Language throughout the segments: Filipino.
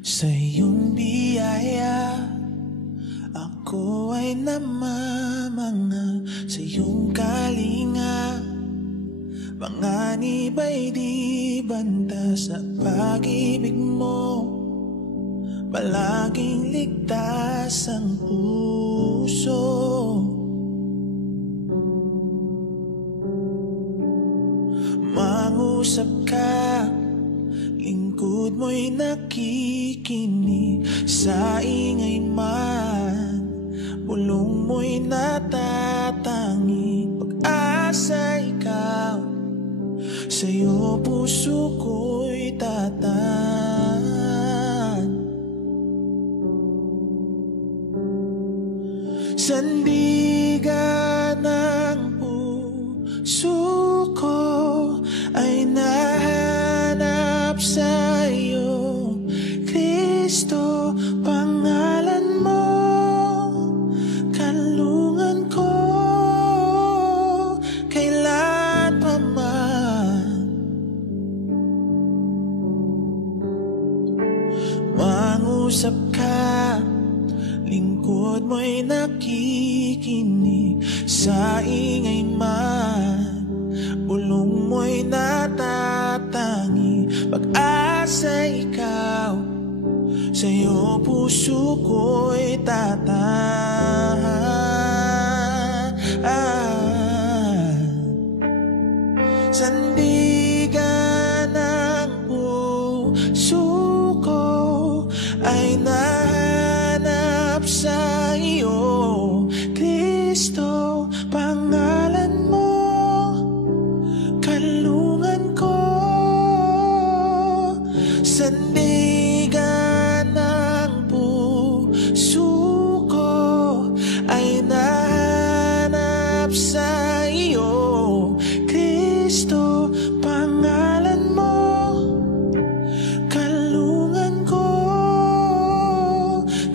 Sa iyong biyaya, ako ay namamanga. Sa iyong kalinga, panganib ay di banta. Sa pag-ibig mo, palaging ligtas ang puso. Mangusap ka, lingkod mo'y nakikinig. Sa ingay man, bulong mo'y natatangi. Pag-asa ikaw, sa'yo puso ko'y tatan. Sandigan ng puso ko ay nahanap sa'yo, Kristo, pangalan mo, kanlungan ko, kailan pa man. Mangusap ka, lingkod mo'y nakikinig. Sa ingay man, bulong mo'y natatangi. Pag-asa ikaw, sa'yo puso ko'y tatan. Sandigan ng puso ko ay nahanap sa iyo, Kristo, pangalan mo, kanlungan ko. Sandigan ng puso ko ay nahanap sa iyo, Kristo, pangalan mo, kanlungan ko,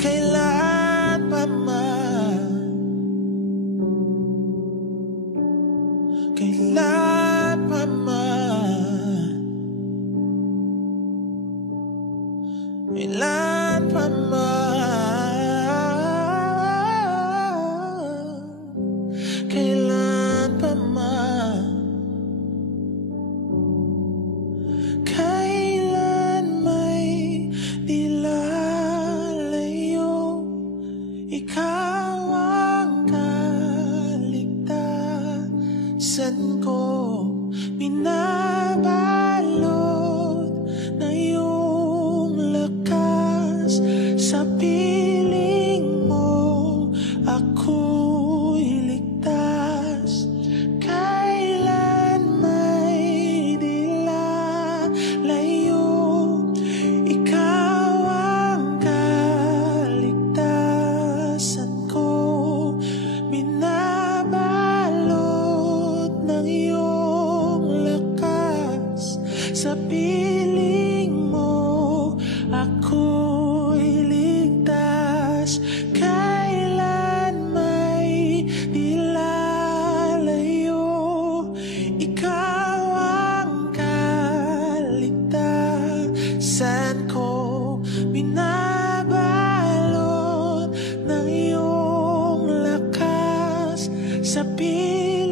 kailan pa man. Kailan pa man. Kailan pa man. Kailan pa man. Kailan may nilalayo, ikaw ang kaligtasan ko. Binabalot na iyong lakas, sa piling mo ako'y ligtas. Kailan may dilalayo, ikaw ang kaligtasan ko. Binabalot ng iyong lakas, sa piling mo ako'y ligtas. Kailan may dilalayo, ikaw ang kaligtasan ko. Binabalot ng iyong lakas, sa piling